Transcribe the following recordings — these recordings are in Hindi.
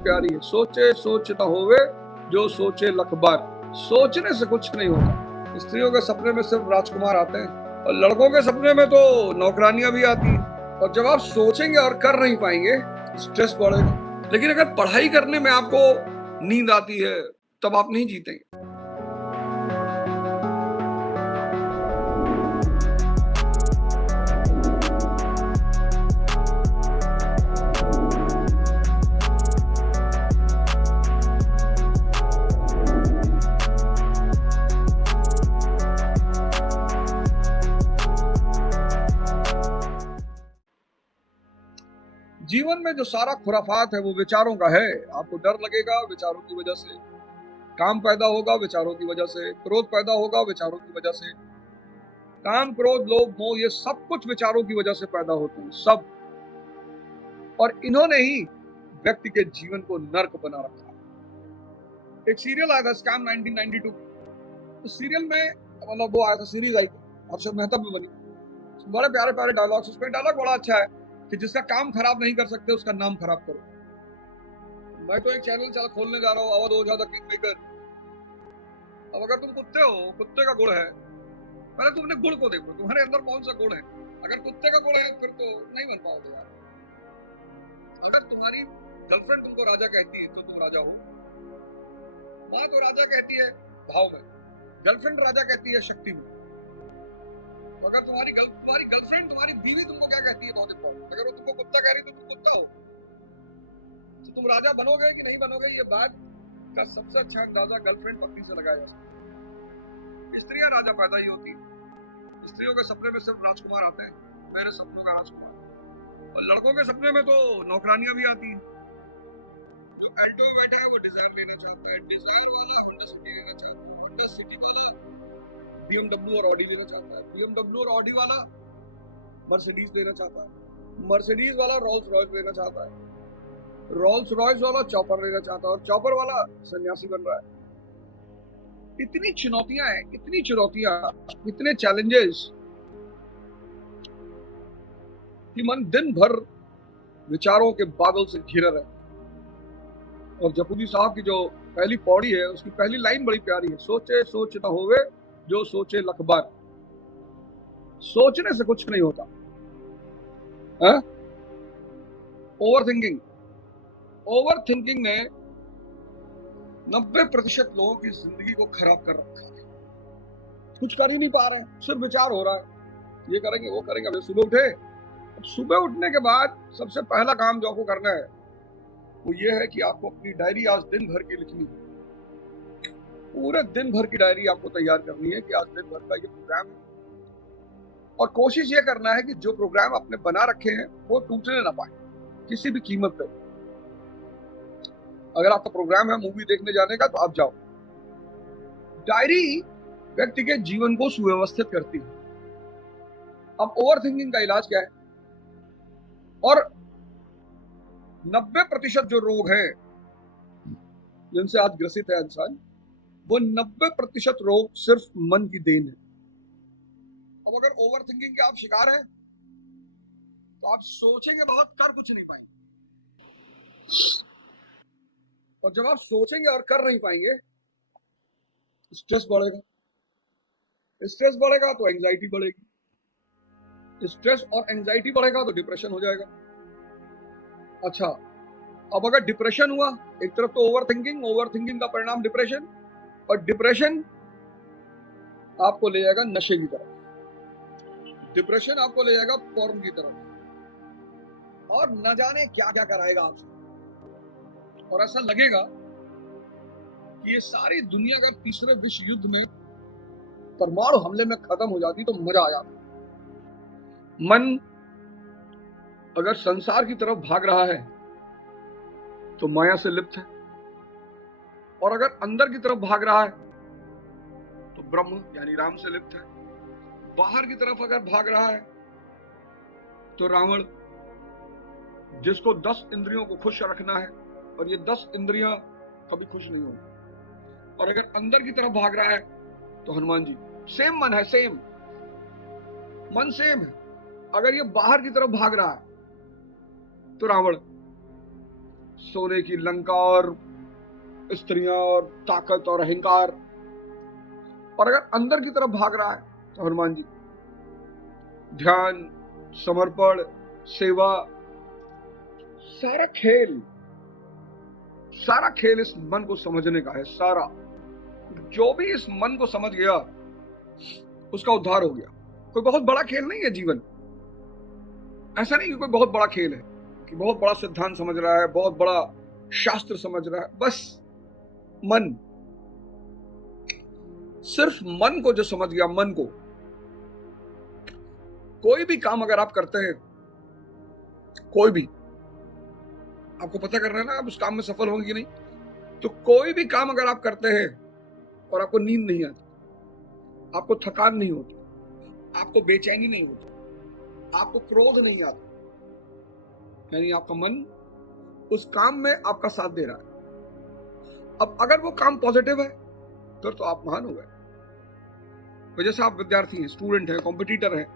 प्यारी है। सोचे सोच न होवे जो सोचे लख बार। सोचने से कुछ नहीं होता। स्त्रियों के सपने में सिर्फ राजकुमार आते हैं और लड़कों के सपने में तो नौकरानियां भी आती हैं। और जब आप सोचेंगे और कर नहीं पाएंगे, स्ट्रेस बढ़ेगा। लेकिन अगर पढ़ाई करने में आपको नींद आती है, तब आप नहीं जीतेंगे। जीवन में जो सारा खुराफात है वो विचारों का है। आपको डर लगेगा विचारों की वजह से, काम पैदा होगा विचारों की वजह से, क्रोध पैदा होगा विचारों की वजह से। काम, क्रोध, लोभ, मोह, ये सब कुछ विचारों की वजह से पैदा होते हैं, सब। और इन्होंने ही व्यक्ति के जीवन को नर्क बना रखा है। एक सीरियल आया था स्कैम 1992। तो सीरियल में मतलब वो आया था, सीरीज आई थी, हर्षद मेहता में बनी। बड़े प्यारे प्यारे डायलॉग्स, उसमें डायलॉग बड़ा अच्छा है कि जिसका काम खराब नहीं कर सकते उसका नाम खराब करो। मैं तो एक चैनल चल खोलने जा रहा हूँ, अवध ओझा द किंग मेकर। अब अगर तुम कुत्ते हो, कुत्ते का गुण है, पहले तुमने गुण को देखो, तुम्हारे अंदर कौन सा गुण है। अगर कुत्ते का गुण है फिर तो नहीं बन पाओगे यार। अगर तुम्हारी गर्लफ्रेंड तुमको राजा कहती है तो तुम राजा हो। माँ तो राजा कहती है भाव में, गर्लफ्रेंड राजा कहती है शक्ति में। अगर तुम्हारी गर्लफ्रेंड, तुम्हारी बीवी तुमको क्या कहती है बहुत इंपॉर्टेंट। अगर वो तुमको कुत्ता कह रही है तो तुम कुत्ता हो, तो तुम राजा बनोगे कि नहीं बनोगे, ये बात का सबसे अच्छा अंदाजा गर्लफ्रेंड पत्नी से लगाया जा सकता है। स्त्रियां राजा पैदा ही होती है। स्त्रियों के सपने में सिर्फ राजकुमार आते हैं, मेरे सपनों का राजकुमार। और लड़कों के सपने में तो नौकरानियां भी आती हैं। जो अल्टो में बैठा है वो डिजायर लेना चाहता है, डिजायर वाला होंडा सिटी लेना चाहता है, होंडा सिटी वाला BMW और ऑडी लेना चाहता है, BMW और ऑडी वाला मर्सिडीज लेना चाहता है, मर्सिडीज वाला रोल्स रॉयस लेना चाहता है, रोल्स रॉयस वाला चॉपर लेना चाहता है, और चॉपर वाला सन्यासी बन रहा है। इतनी चुनौतियां हैं, इतनी चुनौतियां, इतने चैलेंजेस कि मन दिन भर विचारों के बादल से घिरा रहता है। और जपूदी साहब की जो पहली पौड़ी है, उसकी पहली लाइन बड़ी प्यारी है। सोचे सोच न होवे जो सोचे लख बार। सोचने से कुछ नहीं होता। ओवर थिंकिंग, ओवर थिंकिंग ने 90% लोगों की जिंदगी को खराब कर रखा है। कुछ कर ही नहीं पा रहे हैं, सिर्फ विचार हो रहा है, ये करेंगे वो करेंगे। अभी सुबह उठे, अब सुबह उठने के बाद सबसे पहला काम जो आपको करना है वो ये है कि आपको अपनी डायरी आज दिन भर की लिखनी है। पूरे दिन भर की डायरी आपको तैयार करनी है कि आज दिन भर का ये प्रोग्राम है। और कोशिश ये करना है कि जो प्रोग्राम आपने बना रखे हैं वो टूटने ना पाए किसी भी कीमत पे। अगर आपका प्रोग्राम है मूवी देखने जाने का, तो आप जाओ। डायरी व्यक्ति के जीवन को सुव्यवस्थित करती है। अब ओवर थिंकिंग का इलाज क्या है? और 90% जो रोग हैं जिनसे आज ग्रसित है इंसान, वो 90% रोग सिर्फ मन की देन है। अब अगर ओवर थिंकिंग के आप शिकार हैं तो आप सोचेंगे बहुत, कर कुछ नहीं पाएंगे। और जब आप सोचेंगे और कर नहीं पाएंगे, स्ट्रेस बढ़ेगा। स्ट्रेस बढ़ेगा तो एंजाइटी बढ़ेगी। स्ट्रेस और एंजाइटी बढ़ेगा तो डिप्रेशन हो जाएगा। अच्छा, अब अगर डिप्रेशन हुआ, एक तरफ तो ओवर थिंकिंग का परिणाम डिप्रेशन, और डिप्रेशन आपको ले जाएगा नशे की तरफ, डिप्रेशन आपको ले जाएगा पॉर्न की तरफ, और न जाने क्या क्या कराएगा आपसे। और ऐसा लगेगा कि ये सारी दुनिया का तीसरे विश्व युद्ध में परमाणु हमले में खत्म हो जाती तो मजा आ जाता। मन अगर संसार की तरफ भाग रहा है तो माया से लिप्त है, और अगर अंदर की तरफ भाग रहा है तो ब्रह्म यानी राम से लिप्त है। बाहर की तरफ अगर भाग रहा है तो रावण, जिसको 10 इंद्रियों को खुश रखना है, और ये 10 इंद्रियां कभी खुश नहीं होंगी। और अगर अंदर की तरफ भाग रहा है तो हनुमान जी। सेम मन है, सेम मन, सेम है। अगर ये बाहर की तरफ भाग रहा है तो रावण। सोने की लंका और स्त्रियां और ताकत और अहंकार। और अगर अंदर की तरफ भाग रहा है तो हनुमान जी ध्यान, समर्पण, सेवा, सारा खेल, सारा खेल इस मन को समझने का है। सारा जो भी इस मन को समझ गया उसका उद्धार हो गया। कोई बहुत बड़ा खेल नहीं है जीवन। ऐसा नहीं कि कोई बहुत बड़ा खेल है कि बहुत बड़ा सिद्धांत समझ रहा है, बहुत बड़ा शास्त्र समझ रहा है। बस मन, सिर्फ मन को जो समझ गया, मन को, कोई भी काम अगर आप करते हैं, कोई भी, आपको पता करना है ना आप उस काम में सफल होंगे कि नहीं, तो कोई भी काम अगर आप करते हैं और आपको नींद नहीं आती, आपको थकान नहीं होती, आपको बेचैनी नहीं होती, आपको क्रोध नहीं आता, यानी आपका मन उस काम में आपका साथ दे रहा है। अब अगर वो काम पॉजिटिव है तो आप महान हो गए। तो जैसे आप विद्यार्थी हैं, स्टूडेंट हैं, कॉम्पिटिटर हैं,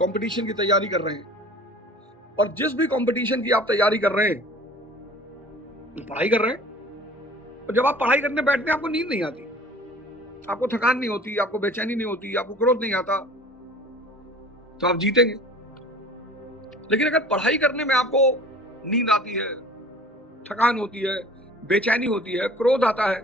कंपटीशन की तैयारी कर रहे हैं, और जिस भी कंपटीशन की आप तैयारी कर रहे हैं, पढ़ाई कर रहे हैं, और जब आप पढ़ाई करने बैठते हैं आपको नींद नहीं आती, आपको थकान नहीं होती, आपको बेचैनी नहीं होती, आपको क्रोध नहीं आता, तो आप जीतेंगे। लेकिन अगर पढ़ाई करने में आपको नींद आती है, थकान होती है, बेचैनी होती है, क्रोध आता है,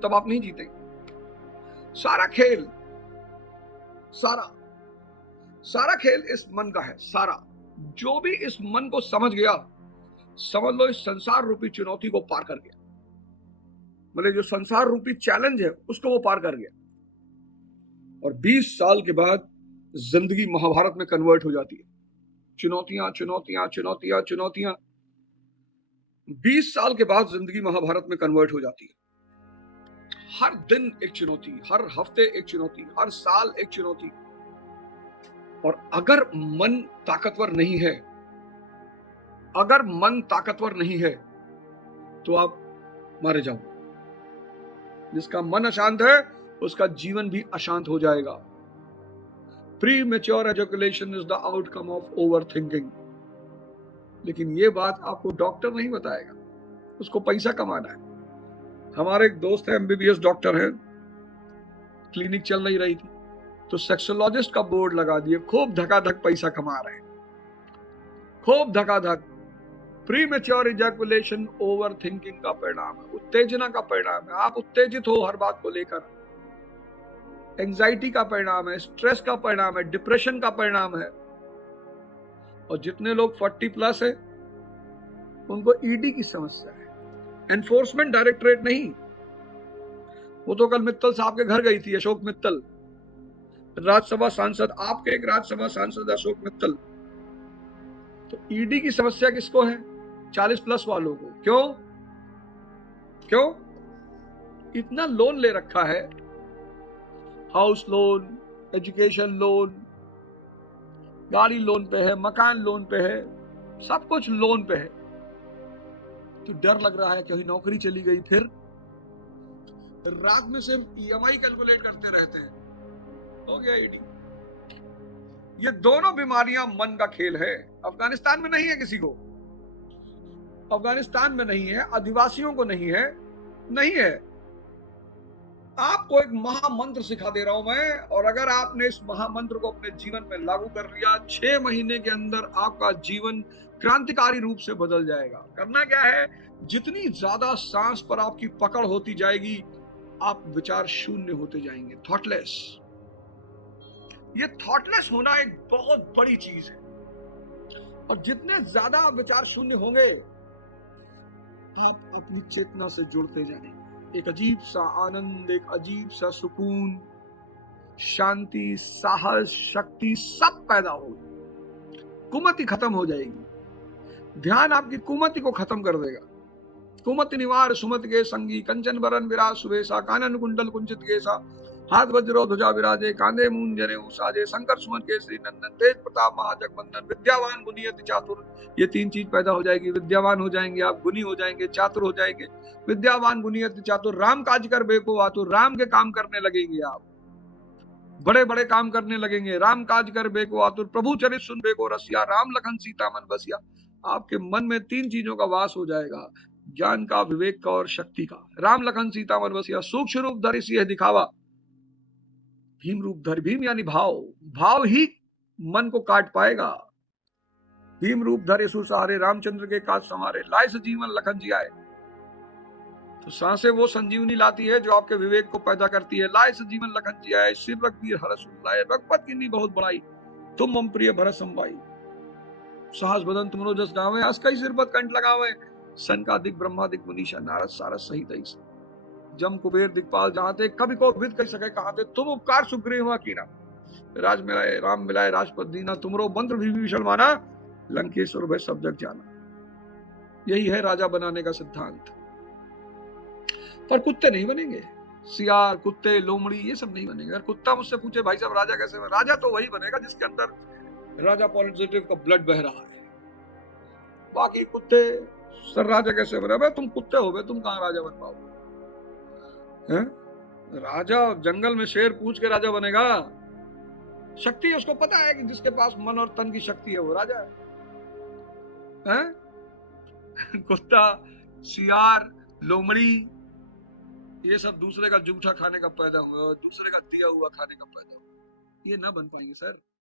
तब आप नहीं जीतेंगे। सारा खेल, सारा खेल इस मन का है। सारा जो भी इस मन को समझ गया, समझ लो इस संसार रूपी चुनौती को पार कर गया। मतलब जो संसार रूपी चैलेंज है उसको वो पार कर गया। और 20 साल के बाद जिंदगी महाभारत में कन्वर्ट हो जाती है। चुनौतियां, चुनौतियां, चुनौतियां, चुनौतियां। 20 साल के बाद जिंदगी महाभारत में कन्वर्ट हो जाती है। हर दिन एक चुनौती, हर हफ्ते एक चुनौती, हर साल एक चुनौती। और अगर मन ताकतवर नहीं है, अगर मन ताकतवर नहीं है तो आप मारे जाओ। जिसका मन अशांत है उसका जीवन भी अशांत हो जाएगा। Premature education is the outcome of over thinking. लेकिन ये बात आपको डॉक्टर नहीं बताएगा, उसको पैसा कमाना है। हमारे एक दोस्त है, एमबीबीएस डॉक्टर है, क्लिनिक चल नहीं रही थी तो सेक्सोलॉजिस्ट का बोर्ड लगा दिए, खूब धकाधक पैसा कमा रहे हैं, खूब धकाधक। प्रीमेच्योर इजैकुलेशन ओवर थिंकिंग का परिणाम है, उत्तेजना का परिणाम है। आप उत्तेजित हो हर बात को लेकर, एंजाइटी का परिणाम है, स्ट्रेस का परिणाम है, डिप्रेशन का परिणाम है। और जितने लोग 40 प्लस है उनको ईडी की समस्या है, एनफोर्समेंट डायरेक्टरेट नहीं। वो तो कल मित्तल साहब के घर गई थी, अशोक मित्तल, राज्यसभा सांसद, आपके एक राज्यसभा सांसद अशोक मित्तल। तो ईडी की समस्या किसको है? 40 प्लस वालों को। क्यों? इतना लोन ले रखा है, हाउस लोन, एजुकेशन लोन, गाड़ी लोन पे है, मकान लोन पे है, सब कुछ लोन पे है। तो डर लग रहा है कहीं नौकरी चली गई, फिर रात में सिर्फ ईएमआई कैलकुलेट करते रहते हैं, हो गया ईडी। ये दोनों बीमारियां मन का खेल है। अफगानिस्तान में नहीं है किसी को, अफगानिस्तान में नहीं है, आदिवासियों को नहीं है, नहीं है। आपको एक महामंत्र सिखा दे रहा हूं मैं, और अगर आपने इस महामंत्र को अपने जीवन में लागू कर लिया, 6 महीने के अंदर आपका जीवन क्रांतिकारी रूप से बदल जाएगा। करना क्या है? जितनी ज्यादा सांस पर आपकी पकड़ होती जाएगी, आप विचार शून्य होते जाएंगे, थॉटलेस। ये थॉटलेस होना एक बहुत बड़ी चीज है। और जितने ज्यादा आप विचार शून्य होंगे, आप अपनी चेतना से जुड़ते जाएंगे। एक अजीब सा आनंद, एक अजीब सा सुकून, शांति, साहस, शक्ति सब पैदा होगी। कुमति खत्म हो जाएगी। ध्यान आपकी कुमति को खत्म कर देगा। कुमति निवार सुमति के संगी, कंचन बरन विराज सुवेशा, कानन कुंडल कुंचित केसा, हाथ वज्रो ध्वजा विराजे, कांधे मूंज जनेऊ साजे, शंकर सुमन केसरी नंदन, तेज प्रताप महाजगवंदन, विद्यावान गुणी अति चातुर। ये 3 चीज पैदा हो जाएगी। विद्यावान हो जाएंगे आप, गुणी हो जाएंगे, चातुर हो जाएंगे। विद्यावान गुणी अति चातुर, राम काज कर बेको आतुर, राम के काम करने लगेंगे आप, बड़े बड़े काम करने लगेंगे। राम काज कर बेको आतुर, प्रभु चरित सुन बेको रसिया, राम लखन सीता मन बसिया। आपके मन में 3 चीजों का वास हो जाएगा, ज्ञान का, विवेक का और शक्ति का। राम लखन सीता मन बसिया, सूक्ष्म रूप धरि सियहि दिखावा, भीम रूप धरि, भीम यानी भाव, भाव ही मन को काट पाएगा। भीम रूप धरे असुर सहारे, रामचंद्र के काज संवारे, लाए सजीवन लखन जी आए। तो सांसें वो संजीवनी लाती है जो आपके विवेक को पैदा करती है। लाए सजीवन लखन जी आए, सिर रघुवीर हरष उर लाए, रघुपत कीन्ही बहुत बड़ाई, तुम मम प्रिय भरत संभाई। साहस बदन तुमरो जस गावे, अस कई सिर पर कंठ लगावे, सनकादिक ब्रह्मादिक मुनीषा, नारद सारद सहित ऐसे, जम कुबेर दिक्पाल जहाते, कवि को विद कह सके कहाते, तुम उपकार सुग्रीव कीना, राज मिलाए राम मिलाए राजपद दीना, तुमरो मंत्र भी विभीषण माना, लंकेश्वर भय सब जग जाना। यही है राजा बनाने का सिद्धांत। पर कुत्ते नहीं बनेंगे, सियार, कुत्ते, लोमड़ी, ये सब नहीं बनेंगे। अगर कुत्ता मुझसे पूछे भाई साहब राजा कैसे बने, राजा तो वही बनेगा जिसके अंदर राजा पॉलिटिव का ब्लड बह रहा है। बाकी कुत्ते सर राजा कैसे बने, भाई तुम कुत्ते हो, तुम कहां राजा बन पाओगे? राजा जंगल में शेर पूछ के राजा बनेगा? शक्ति उसको पता है कि जिसके पास मन और तन की शक्ति है वो राजा है। कुत्ता, सियार, लोमड़ी, ये सब दूसरे का जूठा खाने का पैदा हुआ, दूसरे का दिया हुआ खाने का पैदा हुआ, ये ना बन पाएंगे सर।